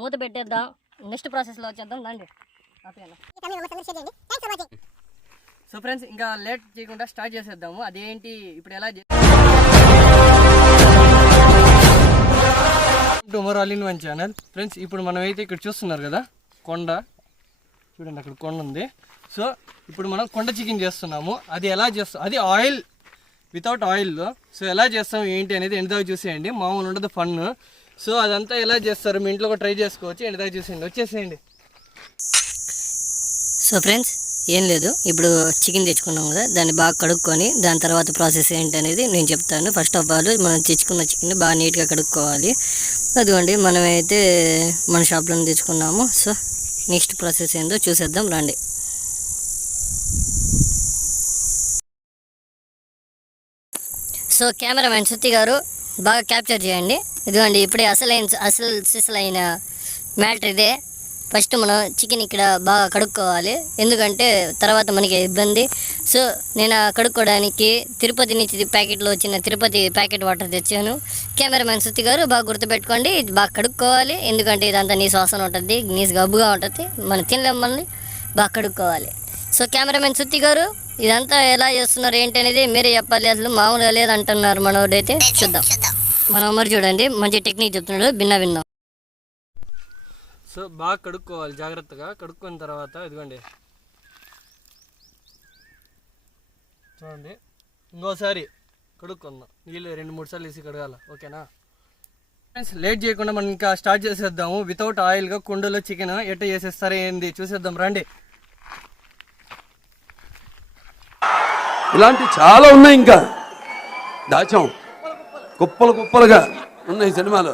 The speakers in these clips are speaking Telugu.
మూత పెట్టేద్దాం. నెక్స్ట్ ప్రాసెస్లో వచ్చేద్దాం రండి. సో ఫ్రెండ్స్, ఇంకా లేట్ చేయకుండా స్టార్ట్ చేసేద్దాము. అదేంటి ఇప్పుడు ఎలా tomorrow all in one channel. Friends, ఇప్పుడు మనమైతే ఇక్కడ చూస్తున్నారు కదా కొండ, చూడండి అక్కడ కొండ ఉంది. సో ఇప్పుడు మనం కొండ చికెన్ చేస్తున్నాము. అది ఎలా చేస్తాం, అది ఆయిల్ వితౌట్ ఆయిల్లో. సో ఎలా చేస్తాం ఏంటి అనేది ఎంతదాకా చూసేయండి. మామూలు ఉండదు ఫన్. సో అదంతా ఎలా చేస్తారు మీ ఇంట్లో కూడా ట్రై చేసుకోవచ్చు. ఎంతదాకా చూసేయండి, వచ్చేసేయండి. సో ఫ్రెండ్స్, ఏం లేదు, ఇప్పుడు చికెన్ తెచ్చుకున్నాం కదా, దాన్ని బాగా కడుక్కొని దాని తర్వాత ప్రాసెస్ ఏంటి అనేది నేను చెప్తాను. ఫస్ట్ ఆఫ్ ఆల్ మనం తెచ్చుకున్న చికెన్ బాగా నీట్గా కడుక్కోవాలి. అదిగోండి, మనమైతే మన షాప్లో తెచ్చుకున్నాము. సో నెక్స్ట్ ప్రాసెస్ ఏందో చూసేద్దాం రండి. సో కెమెరామెన్ శృతి గారు బాగా క్యాప్చర్ చేయండి. ఇదిగోండి, ఇప్పుడే అసలు సిసలైన మ్యాటర్ ఇదే. ఫస్ట్ మనం చికెన్ ఇక్కడ బాగా కడుక్కోవాలి, ఎందుకంటే తర్వాత మనకి ఇబ్బంది. సో నేను కడుక్కోవడానికి తిరుపతి నుంచి ప్యాకెట్లో వచ్చిన తిరుపతి ప్యాకెట్ వాటర్ తెచ్చాను. కెమెరామెన్ శృతి గారు బాగా గుర్తుపెట్టుకోండి, ఇది బాగా కడుక్కోవాలి, ఎందుకంటే ఇదంతా నీసు వాసన ఉంటుంది, నీసు గబ్బుగా ఉంటుంది, మనం తినలేం, మనల్ని బాగా కడుక్కోవాలి. సో కెమెరామెన్ శృతి గారు ఇదంతా ఎలా చేస్తున్నారు ఏంటి అనేది మీరే చెప్పాలి. అసలు మామూలుగా లేదంటున్నారు మనోడైతే. చూద్దాం. మన మరి చూడండి, మంచి టెక్నిక్ చెప్తున్నాడు, భిన్న. సో బాగా కడుక్కోవాలి, జాగ్రత్తగా కడుక్కున్న తర్వాత ఇదిగోండి చూడండి, ఇంకోసారి కడుక్కుందాం. నీళ్ళు 2-3 సార్లు వేసి కడగాల. ఓకేనా ఫ్రెండ్స్, లేట్ చేయకుండా మనం ఇంకా స్టార్ట్ చేసేద్దాము. వితౌట్ ఆయిల్గా కుండలో చికెన్ ఎట్ట చేసేస్తారో ఏంది చూసేద్దాం రండి. ఇలాంటి చాలా ఉన్నాయి, ఇంకా దాచాం, కుప్పలుగా ఉన్నాయి సినిమాలు.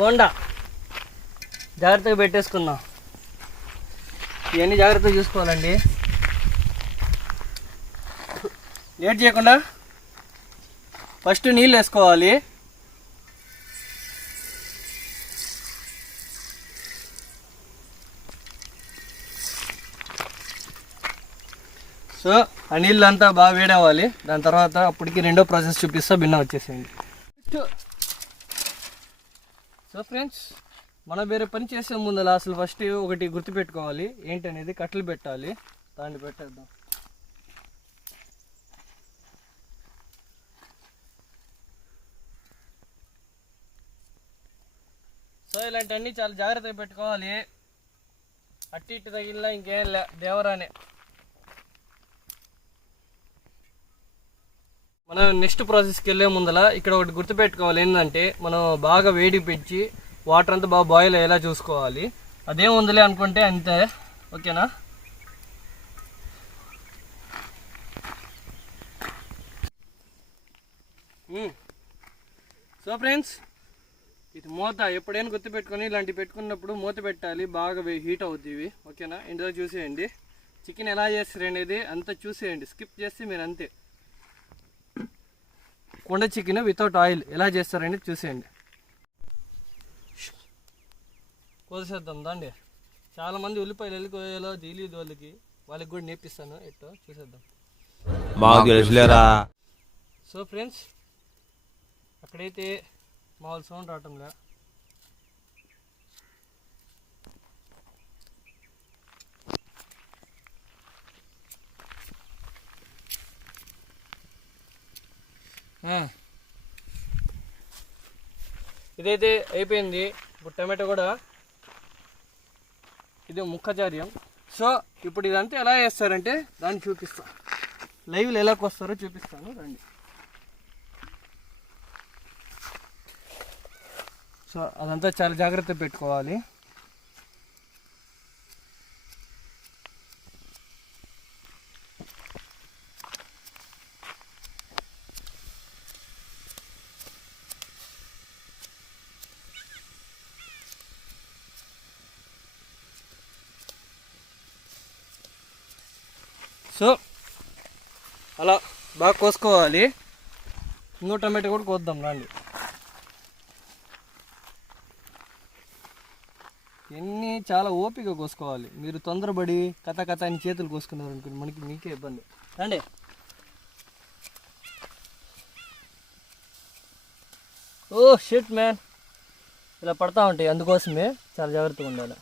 కొండ జాగ్రత్తగా పెట్టేసుకుందాం. ఇవన్నీ జాగ్రత్తగా చూసుకోవాలండి. లేట్ చేయకుండా ఫస్ట్ నీళ్ళు వేసుకోవాలి. సో ఆ నీళ్ళు అంతా బాగా వేడవ్వాలి. దాని తర్వాత అప్పటికి రెండో ప్రాసెస్ చూపిస్తా, భిన్న వచ్చేసేయండి. సో ఫ్రెండ్స్, మనం వేరే పని చేసే ముందు అసలు ఫస్ట్ ఒకటి గుర్తుపెట్టుకోవాలి ఏంటనేది. కట్టెలు పెట్టాలి, దాన్ని పెట్టేద్దాం. సో ఇలాంటివన్నీ చాలా జాగ్రత్తగా పెట్టుకోవాలి. అట్టి ఇటు తగిలినా ఇంకేం లే, దేవరానే. మనం నెక్స్ట్ ప్రాసెస్కి వెళ్ళే ముందల ఇక్కడ ఒకటి గుర్తుపెట్టుకోవాలి ఏంటంటే, మనం బాగా వేడి పెంచి వాటర్ అంతా బాగా బాయిల్ అయ్యేలా చూసుకోవాలి. అదేం ఉందిలే అనుకుంటే అంతే. ఓకేనా? సో ఫ్రెండ్స్, ఇది మూత ఎప్పుడైనా గుర్తుపెట్టుకొని ఇలాంటివి పెట్టుకున్నప్పుడు మూత పెట్టాలి, బాగా హీట్ అవుతుంది. ఓకేనా? ఇందులో చూసేయండి చికెన్ ఎలా చేస్తారు అనేది అంతా చూసేయండి, స్కిప్ చేస్తే మీరు అంతే. కొండ చికెన్ వితౌట్ ఆయిల్ ఎలా చేస్తారని చూసేయండి. కోసేద్దాం దాండి. చాలామంది ఉల్లిపాయలు వెళ్ళిపోయేలో తెలియదు వాళ్ళకి కూడా నేర్పిస్తాను, ఎట్టో చూసేద్దాం. సో ఫ్రెండ్స్, అక్కడైతే మామూలు సౌండ్ రావటంలే. ఇదైతే అయిపోయింది. ఇప్పుడు టమాటో కూడా ఇది ముక్కచార్యం. సో ఇప్పుడు ఇదంతా ఎలా చేస్తారంటే దాన్ని చూపిస్తాను, లైవ్లో ఎలా వస్తారో చూపిస్తాను రండి. సో అదంతా చాలా జాగ్రత్త పెట్టుకోవాలి. సో అలా బాగా కోసుకోవాలి. ఇంకో టమాటో కూడా కోద్దాం రండి. ఎన్ని చాలా ఓపిక కోసుకోవాలి. మీరు తొందరపడి కథ అని చేతులు కోసుకున్నారు అనుకోండి, మీకే ఇబ్బంది. రండి. ఓ షిట్ మ్యాన్, ఇలా పడతా ఉంటాయి, అందుకోసమే చాలా జాగ్రత్తగా ఉండాలి.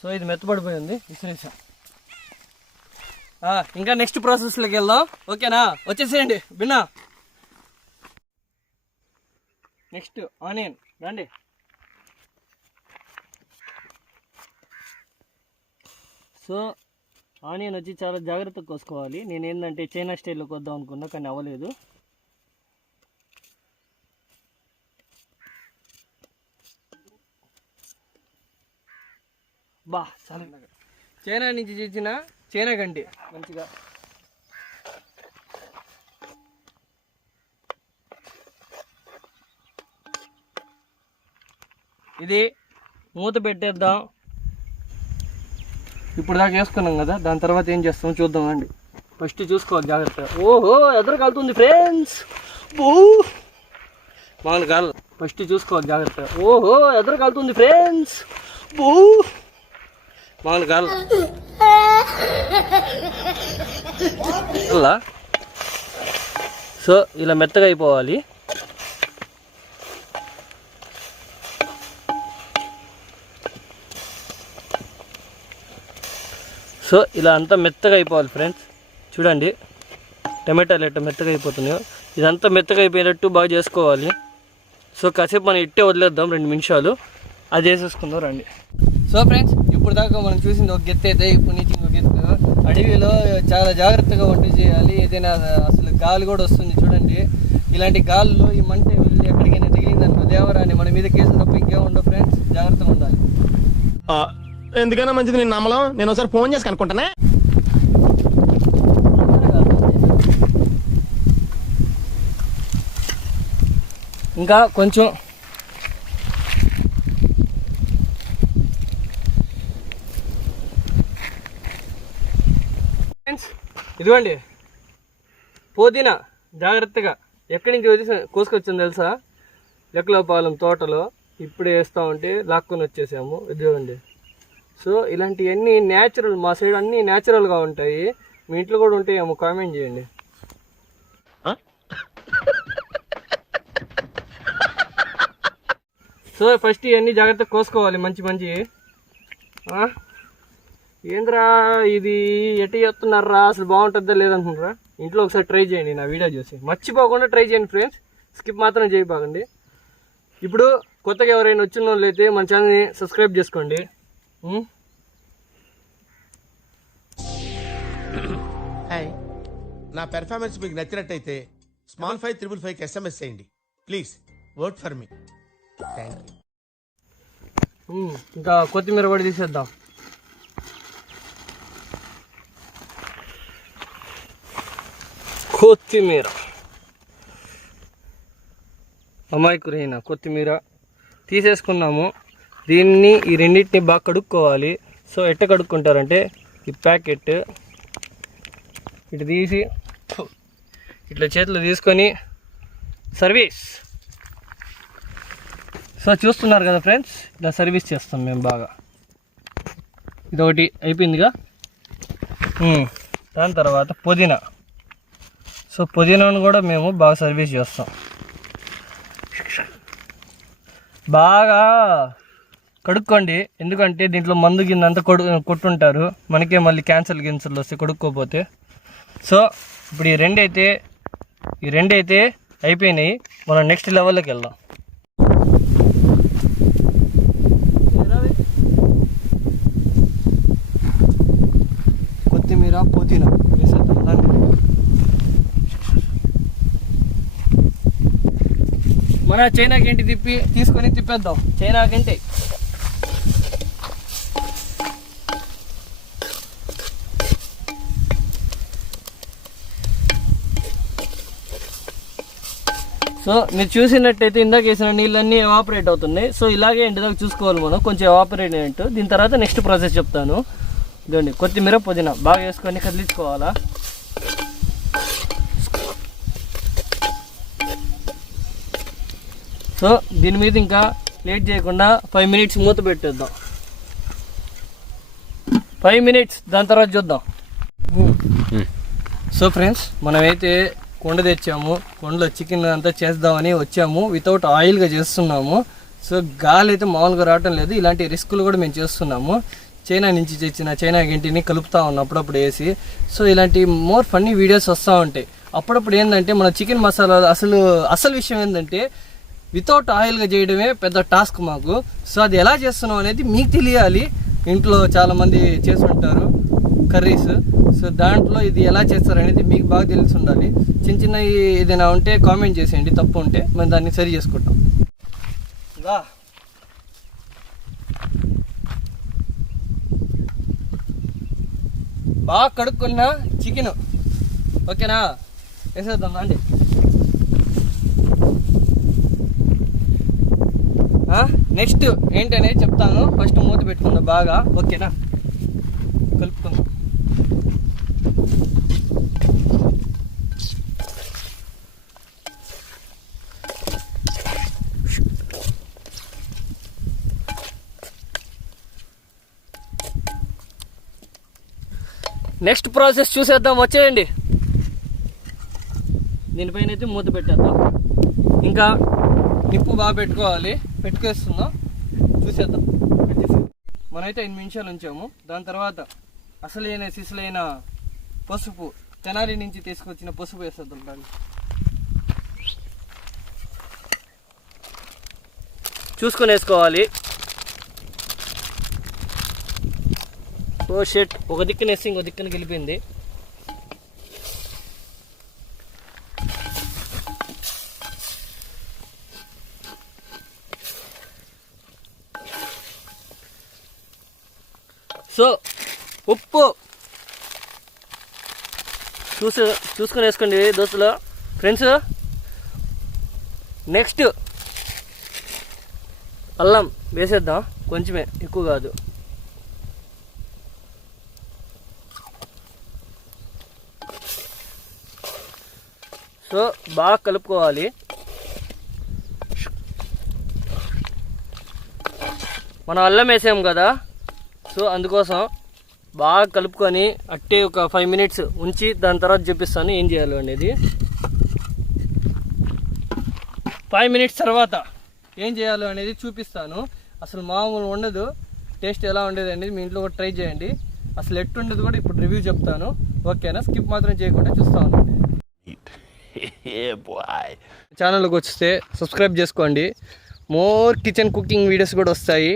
సో ఇది మెత్తపడిపోయింది, విసిరేసాం. ఇంకా నెక్స్ట్ ప్రాసెస్లోకి వెళ్దాం, ఓకేనా? వచ్చేసేయండి బిన్నా. నెక్స్ట్ ఆనియన్ రండి. సో ఆనియన్ వచ్చి చాలా జాగ్రత్తగా కోసుకోవాలి. నేను ఏంటంటే చైనా స్టైల్లోకి వద్దాం అనుకున్నా, కానీ అవ్వలేదు. చాలా చైనా నుంచి తెచ్చిన చైనా గంటి మంచిగా. ఇది మూత పెట్టేద్దాం. ఇప్పుడు దాకా వేసుకున్నాం కదా, దాని తర్వాత ఏం చేస్తాం చూద్దాం అండి. ఫస్ట్ చూసుకోవాలి జాగ్రత్తగా. ఓహో ఎదురు కాలుతుంది ఫ్రెండ్స్. మామూలు కాదు, ఫస్ట్ చూసుకోవాలి జాగ్రత్తగా. ఓహో ఎదురు కాలుతుంది ఫ్రెండ్స్. మామూలు కాదు. సో ఇలా మెత్తగా అయిపోవాలి. సో ఇలా అంతా మెత్తగా అయిపోవాలి ఫ్రెండ్స్. చూడండి టమాటాలు ఎట్ట మెత్తగా అయిపోతున్నాయో, ఇదంతా మెత్తగా అయిపోయినట్టు బాగా చేసుకోవాలి. సో కాసేపు మనం ఇట్టే వదిలేద్దాం 2 నిమిషాలు, అది చేసేసుకుందాం రండి. సో ఫ్రెండ్స్ ఇప్పుడు దాకా మనం చూసింది ఒక గెత్తు అయితే, ఇప్పుడు నుంచి ఇంకొక గెత్తు. అడవిలో చాలా జాగ్రత్తగా వంట చేయాలి. ఏదైనా అసలు గాలి కూడా వస్తుంది చూడండి. ఇలాంటి గాలిలో ఈ మంట వెళ్ళి ఎక్కడికైనా తగిలిందనుకో దేవరాని మన మీద కేసు తప్ప ఇంకేముండవు ఫ్రెండ్స్, జాగ్రత్తగా ఉండాలి. ఎందుకైనా మంచిది నేను నమ్మలం. నేను ఒకసారి ఫోన్ చేసి కనుక్కుంటానే. ఇంకా కొంచెం ఫ్రెండ్స్ ఇదిగోండి పుదీనా. జాగ్రత్తగా ఎక్కడి నుంచి వచ్చి కోసుకొచ్చాను తెలుసా? లెక్కలపాలెం తోటలో ఇప్పుడే వేస్తూ ఉంటే లాక్కొని వచ్చేసాము. ఇదిగోండి. సో ఇలాంటివన్నీ న్యాచురల్, మా సైడ్ అన్నీ న్యాచురల్గా ఉంటాయి. మీ ఇంట్లో కూడా ఉంటాయేమో, కామెంట్ చేయండి. సో ఫస్ట్ ఇవన్నీ జాగ్రత్తగా కోసుకోవాలి మంచి మంచి. ఏంద్రా ఇది ఎటు చేస్తున్నారా, అసలు బాగుంటుందా లేదనుకుంటారా? ఇంట్లో ఒకసారి ట్రై చేయండి నా వీడియో చూసి, మర్చిపోకుండా ట్రై చేయండి ఫ్రెండ్స్, స్కిప్ మాత్రం చేయబాకండి. ఇప్పుడు కొత్తగా ఎవరైనా వచ్చిన వాళ్ళు అయితే మన ఛానల్ని సబ్స్క్రైబ్ చేసుకోండి. హాయ్, నా పెర్ఫార్మెన్స్ మీకు నచ్చినట్టయితే స్మాల్ 5355కి SMS చేయండి please. Work for me. Thank you. ఇంకా కొత్తిమీర కూడా తీసేద్దాం. కొత్తిమీర అమాయకురైన కొత్తిమీర తీసేసుకున్నాము. దీన్ని ఈ రెండింటిని బాగా కడుక్కోవాలి. సో ఎట్ట కడుక్కుంటారంటే ఈ ప్యాకెట్ ఇటు తీసి ఇట్లా చేతిలో తీసుకొని సర్వీస్. సో చూస్తున్నారు కదా ఫ్రెండ్స్, ఇలా సర్వీస్ చేస్తాం మేము బాగా. ఇదొకటి అయిపోయిందిగా. దాని తర్వాత పుదీనా. సో పుదీనాను కూడా మేము బాగా సర్వీస్ చేస్తాం. బాగా కడుక్కోండి, ఎందుకంటే దీంట్లో మందు కిందంతా కొట్టుంటారు, మనకే మళ్ళీ క్యాన్సర్ గిన్సర్లు వస్తే కడుక్కోపోతే. సో ఇప్పుడు ఈ రెండైతే అయిపోయినాయి. మనం నెక్స్ట్ లెవెల్లోకి వెళ్దాం. కొత్తిమీర పుదీనా వేసేద్దాం దాన్ని. మన చైనాకి ఏంటి తీసుకొని తిప్పేద్దాం. చైనాకంటే సో మీరు చూసినట్టయితే ఇందాక వేసిన నీళ్ళన్నీ ఎవాపరేట్ అవుతున్నాయి. సో ఇలాగే ఇంటి దాకా చూసుకోవాలి మనం, కొంచెం ఎవాపరేట్ అయినట్టు. దీని తర్వాత నెక్స్ట్ ప్రాసెస్ చెప్తాను. ఇదండి కొత్తిమీర పుదీనా బాగా వేసుకొని కదిలించుకోవాలా. సో దీని మీద ఇంకా లేట్ చేయకుండా 5 minutes మూత పెట్టేద్దాం. 5 minutes, దాని తర్వాత చూద్దాం. సో ఫ్రెండ్స్, మనమైతే కొండ తెచ్చాము. కొండలో చికెన్ అంతా చేద్దామని వచ్చాము. వితౌట్ ఆయిల్గా చేస్తున్నాము. సో గాలి అయితే మామూలుగా రావటం లేదు. ఇలాంటి రిస్కులు కూడా మేము చేస్తున్నాము. చైనా నుంచి తెచ్చిన చైనా గంటిని కలుపుతూ ఉన్నాం అప్పుడప్పుడు వేసి. సో ఇలాంటి మోర్ ఫన్నీ వీడియోస్ వస్తూ ఉంటాయి. అప్పుడప్పుడు ఏంటంటే మన చికెన్ మసాలా అసలు విషయం ఏంటంటే వితౌట్ ఆయిల్గా చేయడమే పెద్ద టాస్క్ మాకు. సో అది ఎలా చేస్తున్నాం అనేది మీకు తెలియాలి. ఇంట్లో చాలామంది చేసి ఉంటారు కర్రీస్. సో దాంట్లో ఇది ఎలా చేస్తారు అనేది మీకు బాగా తెలిసి ఉండాలి. చిన్న చిన్న ఏదైనా ఉంటే కామెంట్ చేసేయండి, తప్పు ఉంటే మేము దాన్ని సరి చేసుకుంటాం. బాగా కడుక్కున్న చికెన్ ఓకేనా, వేసేద్దాం అండి. నెక్స్ట్ ఏంటనేది చెప్తాను. ఫస్ట్ మూత పెట్టుకుందాం బాగా, ఓకేనా. కలుపుకుందాం. నెక్స్ట్ ప్రాసెస్ చూసేద్దాం, వచ్చేయండి. దీనిపైన అయితే మూత పెట్టేద్దాం. ఇంకా నిప్పు బాగా పెట్టుకోవాలి. పెట్టుకేస్తున్నాం, చూసేద్దాం. మనమైతే 5 నిమిషాలు ఉంచాము. దాని తర్వాత అసలైన సిసలైన పసుపు, తెనాలి నుంచి తీసుకొచ్చిన పసుపు వేసేద్దాం. దాన్ని చూసుకొని వేసుకోవాలి. ఓ షెట్, ఒక దిక్కున వేసి ఇంకో దిక్కున గెలిపింది. సో ఉప్పు చూసుకొని వేసుకోండి దోస్తులు, ఫ్రెండ్స్. నెక్స్ట్ అల్లం వేసేద్దాం, కొంచెమే, ఎక్కువ కాదు. సో బాగా కలుపుకోవాలి. మనం అల్లం వేసాం కదా, సో అందుకోసం బాగా కలుపుకొని అట్టే ఒక 5 minutes ఉంచి దాని తర్వాత చూపిస్తాను ఏం చేయాలి అనేది. 5 minutes తర్వాత ఏం చేయాలో అనేది చూపిస్తాను. అసలు మామూలు ఉండదు. టేస్ట్ ఎలా ఉండేది అనేది మీ ఇంట్లో కూడా ట్రై చేయండి. అసలు ఎట్టు ఉండదు కూడా ఇప్పుడు రివ్యూ చెప్తాను, ఓకేనా. స్కిప్ మాత్రం చేయకుండా చూస్తూ ఉండండి. ఛానల్కి వస్తే సబ్స్క్రైబ్ చేసుకోండి. మోర్ కిచెన్ కుకింగ్ వీడియోస్ కూడా వస్తాయి.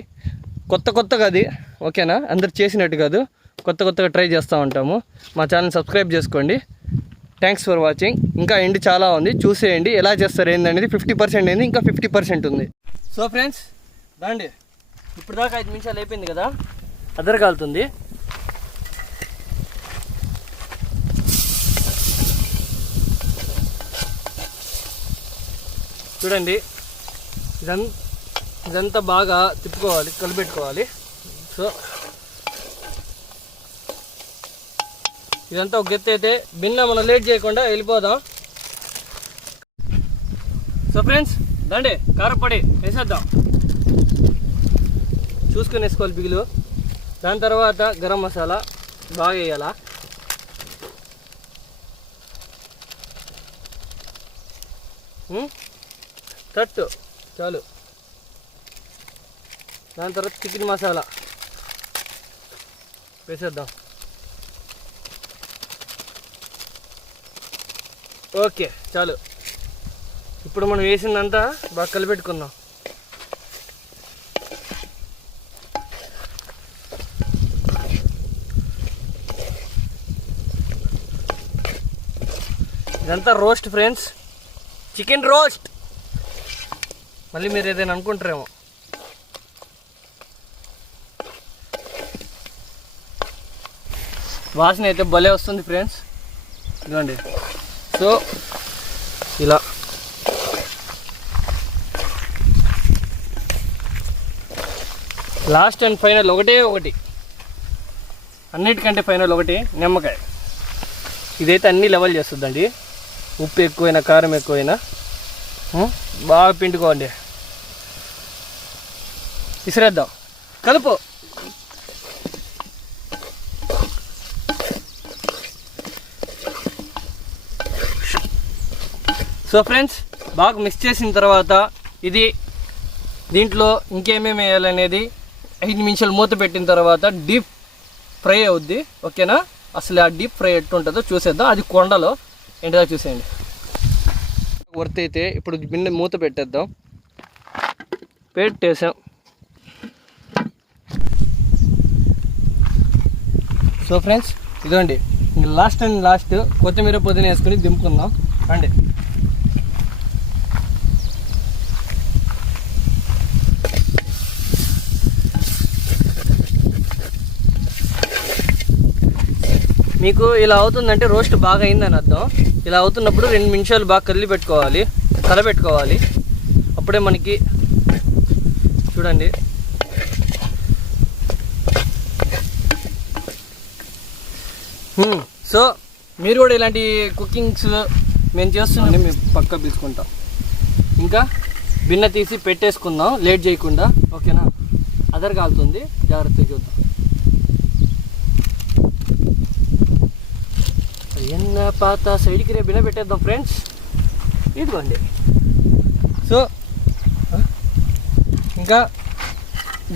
కొత్తగా అది, ఓకేనా. అందరు చేసినట్టు కాదు, కొత్తగా ట్రై చేస్తూ ఉంటాము. మా ఛానల్ సబ్స్క్రైబ్ చేసుకోండి. Thanks for watching. ఇంకా ఎండ్ చాలా ఉంది, చూసేయండి ఎలా చేస్తారు ఏందనేది. 50% అయింది, ఇంకా 50% ఉంది. సో ఫ్రెండ్స్, రండి. ఇప్పుడు దాకా 5 నిమిషాలు అయిపోయింది కదా, అదర కాలుతుంది. చూడండి, ఇదంతా బాగా తిప్పుకోవాలి, కలిపెట్టుకోవాలి. సో ఇదంతా ఒక ఎత్తు అయితే బిన్న మనం లేట్ చేయకుండా వెళ్ళిపోదాం. సో ఫ్రెండ్స్, రండి కారపొడి వేసేద్దాం. చూసుకొని వేసుకోవాలి బిగులు. దాని తర్వాత గరం మసాలా బాగా వేయాలా. తట్టు చాలు. దాని తర్వాత చికెన్ మసాలా వేసేద్దాం. ఓకే చాలు. ఇప్పుడు మనం వేసిందంతా బాగా కలిపెట్టుకుందాం. ఇదంతా రోస్ట్ ఫ్రెండ్స్, చికెన్ రోస్ట్. మళ్ళీ మీరు ఏదైనా అనుకుంటారేమో. వాసన అయితే భలే వస్తుంది ఫ్రెండ్స్, ఇదిగోండి. సో ఇలా లాస్ట్ అండ్ ఫైనల్ ఒకటి, అన్నిటికంటే ఫైనల్ ఒకటి, నిమ్మకాయ. ఇదైతే అన్నీ లెవెల్ చేస్తుందండి. ఉప్పు ఎక్కువైనా కారం ఎక్కువైనా బాగా పిండుకోండి. ఇసిరేద్దాం, కలుపు. సో ఫ్రెండ్స్ బాగా మిక్స్ చేసిన తర్వాత ఇది దీంట్లో ఇంకేమేమి వేయాలనేది 5 నిమిషాలు మూత పెట్టిన తర్వాత డీప్ ఫ్రై అవుద్ది. ఓకేనా? అసలు ఆ డీప్ ఫ్రై ఎట్టుంటుందో చూసేద్దాం. అది కొండలో ఏంటిదా చూసేయండి. వర్త్ అయితే ఇప్పుడు బిన్నె మూత పెట్టేద్దాం. పెట్టేసాం. సో ఫ్రెండ్స్ ఇదండి లాస్ట్ అండ్ లాస్ట్ కొత్తిమీర పుదీనా వేసుకుని దింపుకుందాం అండి. మీకు ఇలా అవుతుందంటే రోస్ట్ బాగా అయిందని అర్థం. ఇలా అవుతున్నప్పుడు 2 నిమిషాలు బాగా కలబెట్టుకోవాలి. అప్పుడే మనకి చూడండి సో మీరు కూడా ఇలాంటి కుకింగ్స్ మేము చేస్తున్నాం, మేము పక్కా తీసుకుంటాం. ఇంకా బిన్న తీసి పెట్టేసుకుందాం లేట్ చేయకుండా. ఓకేనా? అదర్ కాలుతుంది, జాగ్రత్తగా చూద్దాం. ఎన్న పాత సైడ్కి రే బిన్న పెట్టేద్దాం ఫ్రెండ్స్. ఇదిగోండి. సో ఇంకా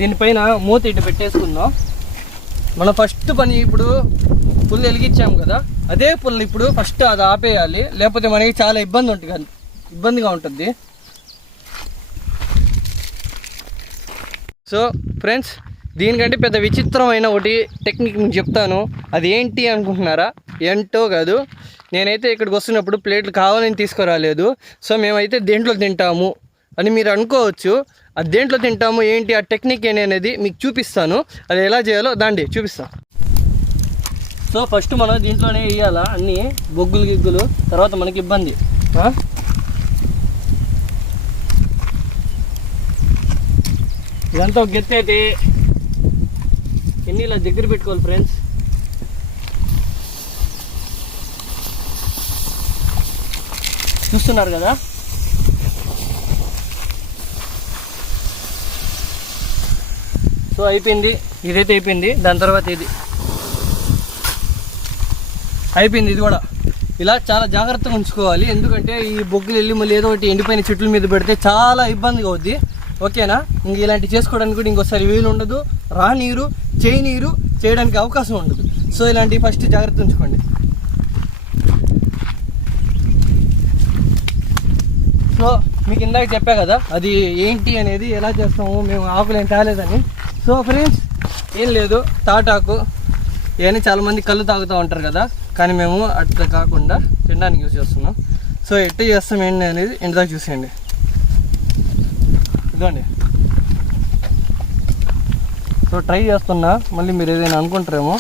దీనిపైన మూత ఇటు పెట్టేసుకుందాం. మనం ఫస్ట్ పని ఇప్పుడు పుల్లు వెలిగించాము కదా, అదే పుల్లు ఇప్పుడు ఫస్ట్ అది ఆపేయాలి, లేకపోతే మనకి చాలా ఇబ్బందిగా ఉంటుంది. సో ఫ్రెండ్స్ దీనికంటే పెద్ద విచిత్రమైన ఒకటి టెక్నిక్ మీకు చెప్తాను. అది ఏంటి అనుకుంటున్నారా? ఏంటో కాదు. నేనైతే ఇక్కడికి వస్తున్నప్పుడు ప్లేట్లు కావాలని తీసుకురాలేదు. సో మేమైతే దేంట్లో తింటాము అని మీరు అనుకోవచ్చు. అది దేంట్లో తింటాము ఏంటి ఆ టెక్నిక్ ఏంటి అనేది మీకు చూపిస్తాను. అది ఎలా చేయాలో దాండి చూపిస్తాను. సో ఫస్ట్ మనం దీంట్లోనే వేయాలా అన్నీ గిగ్గులు, తర్వాత మనకి ఇబ్బంది. ఇదంతా ఒక గెత్తి అయితే ఎన్ని ఇలా దగ్గర పెట్టుకోవాలి ఫ్రెండ్స్. చూస్తున్నారు కదా? సో అయిపోయింది, ఇదైతే అయిపోయింది. దాని తర్వాత ఇది అయిపోయింది. ఇది కూడా ఇలా చాలా జాగ్రత్తగా ఉంచుకోవాలి, ఎందుకంటే ఈ బొగ్గులు వెళ్ళి మళ్ళీ ఏదో ఒకటి ఎండిపోయిన చెట్ల మీద పెడితే చాలా ఇబ్బందిగా అవుద్ది. ఓకేనా? ఇంక ఇలాంటి చేసుకోవడానికి కూడా ఇంకోసారి వీలు ఉండదు, రానీరు చేయడానికి అవకాశం ఉండదు. సో ఇలాంటివి ఫస్ట్ జాగ్రత్త ఉంచుకోండి. సో మీకు ఇందాక చెప్పా కదా అది ఏంటి అనేది, ఎలా చేస్తాము మేము ఆకులు ఏం తాగలేదని. సో ఫ్రెండ్స్ ఏం లేదు, తాటాకు ఇవన్నీ చాలామంది కళ్ళు తాగుతూ ఉంటారు కదా, కానీ మేము అట్లా కాకుండా తినడానికి యూజ్ చేస్తున్నాం. సో ఎట్లా చేస్తాం ఏంటి అనేది ఇంటిదాకా చూసేయండి. ఇదండి. సో ట్రై చేస్తున్నా, మళ్ళీ మీరు ఏదైనా అనుకుంటారేమో.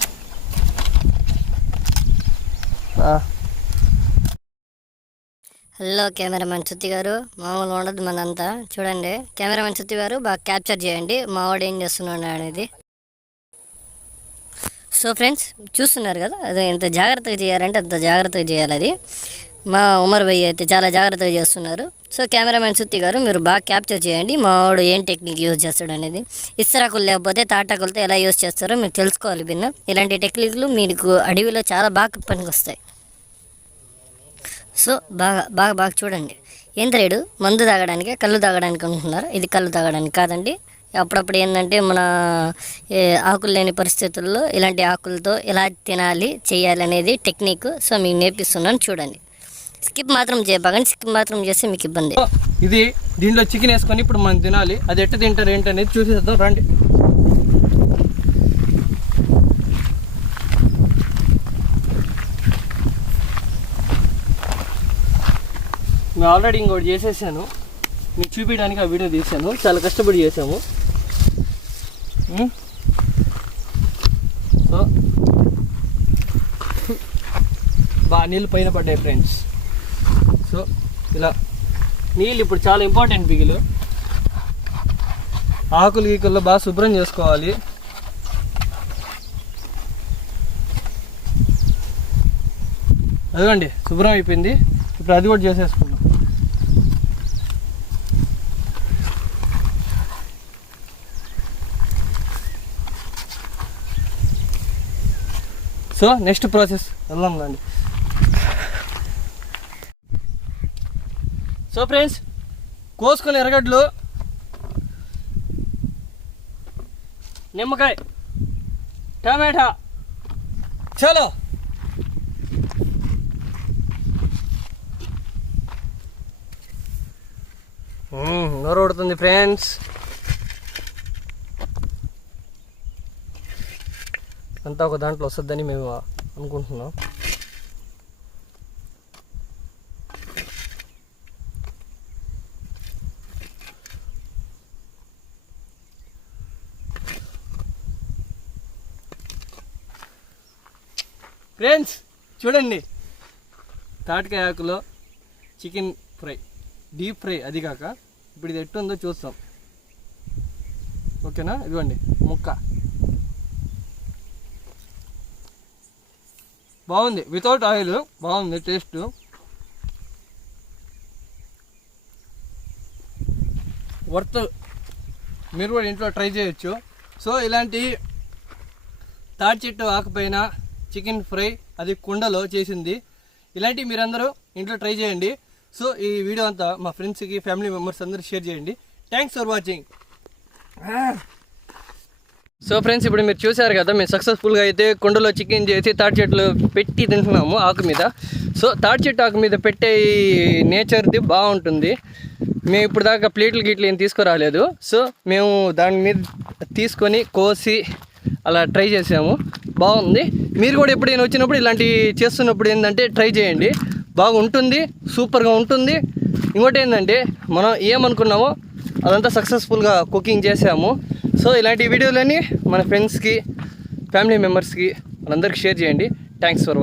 హలో కెమెరామెన్ శృతి గారు, మామూలుగా ఉండదు మనంతా. చూడండి కెమెరామెన్ శృతి గారు బాగా క్యాప్చర్ చేయండి మావాడు ఏం చేస్తున్నాడు అనేది. సో ఫ్రెండ్స్ చూస్తున్నారు కదా, అది ఎంత జాగ్రత్తగా చేయాలంటే అంత జాగ్రత్తగా చేయాలి. అది మా ఉమర్ భయ్య అయితే చాలా జాగ్రత్తగా చేస్తున్నారు. సో కెమెరామెన్ శృతి గారు మీరు బాగా క్యాప్చర్ చేయండి మావాడు ఏం టెక్నిక్ యూజ్ చేస్తాడు అనేది. ఇస్తరాకులు లేకపోతే తాటాకులతో ఎలా యూజ్ చేస్తారో మీరు తెలుసుకోవాలి. భిన్న ఇలాంటి టెక్నిక్లు మీకు అడవిలో చాలా బాగా పనికి వస్తాయి. సో బాగా చూడండి. ఏంద్రేడు మందు తాగడానికి కళ్ళు తాగడానికి అనుకుంటున్నారు, ఇది కళ్ళు తాగడానికి కాదండి. అప్పుడప్పుడు ఏంటంటే మన ఆకులు లేని పరిస్థితుల్లో ఇలాంటి ఆకులతో ఎలా తినాలి చేయాలి అనేది టెక్నిక్. సో మీకు నేర్పిస్తున్నాను చూడండి. స్కిప్ మాత్రం చేయబాకండి, స్కిప్ మాత్రం చేస్తే మీకు ఇబ్బంది. ఇది దీంట్లో చికెన్ వేసుకొని ఇప్పుడు మనం తినాలి. అది ఎట్ట తింటారు ఏంటనేది చూసేద్దాం రండి. మేము ఆల్రెడీ ఇంకోటి చేసేసాను, మీకు చూపించడానికి ఆ వీడియో తీసాను. చాలా కష్టపడి చేసాము. సో బాగా నీళ్ళు పైన పడ్డాయి ఫ్రెండ్స్. సో ఇలా నీళ్ళు ఇప్పుడు చాలా ఇంపార్టెంట్. బిగులు ఆకులు గీకుల్లో బాగా శుభ్రం చేసుకోవాలి. అదిగోండి శుభ్రం అయిపోయింది. ఇప్పుడు అది కూడా చేసేసుకుందాం. సో నెక్స్ట్ ప్రాసెస్ వెళ్దాం రండి. సో ఫ్రెండ్స్, కోసుకున్న ఎర్రగడ్డలు, నిమ్మకాయ, టమాటా, చలో నోరు కొడుతుంది ఫ్రెండ్స్. అంతా ఒక దాంట్లో వస్తుందని మేము అనుకుంటున్నాం. ఫ్రెండ్స్ చూడండి, తాటికాయ ఆకులో చికెన్ ఫ్రై, డీప్ ఫ్రై. అది కాక ఇప్పుడు ఇది ఎట్టుందో చూస్తాం. ఓకేనా? ఇదిగోండి ముక్క బాగుంది, వితౌట్ ఆయిల్ బాగుంది టేస్ట్. వర్త్, మీరు కూడా ఇంట్లో ట్రై చేయొచ్చు. సో ఇలాంటి తాటి చెట్టు ఆకుపైన చికెన్ ఫ్రై, అది కుండలో చేసింది, ఇలాంటివి మీరందరూ ఇంట్లో ట్రై చేయండి. సో ఈ వీడియో అంతా మా ఫ్రెండ్స్కి, ఫ్యామిలీ మెంబర్స్ అందరూ షేర్ చేయండి. Thanks for watching. So friends, ఇప్పుడు మీరు చూసారు కదా, మేము సక్సెస్ఫుల్గా అయితే కుండలో చికెన్ చేసి తాటి చెట్లు పెట్టి తింటున్నాము ఆకు మీద. సో తాటి చెట్టు ఆకు మీద పెట్టే నేచర్ది బాగుంటుంది. మేము ఇప్పుడు దాకా ప్లేట్లు గిట్లు ఏం తీసుకురాలేదు. సో మేము దాని మీద తీసుకొని కోసి అలా ట్రై చేసాము, బాగుంది. మీరు కూడా ఎప్పుడైనా వచ్చినప్పుడు ఇలాంటి చేస్తున్నప్పుడు ఏంటంటే ట్రై చేయండి, బాగుంటుంది, సూపర్గా ఉంటుంది. ఇంకోటి ఏంటంటే మనం ఏమనుకున్నామో అదంతా సక్సెస్ఫుల్గా కుకింగ్ చేసాము. సో ఇలాంటి వీడియోలన్నీ మన ఫ్రెండ్స్కి, ఫ్యామిలీ మెంబర్స్కి, మనందరికీ షేర్ చేయండి. Thanks for watching.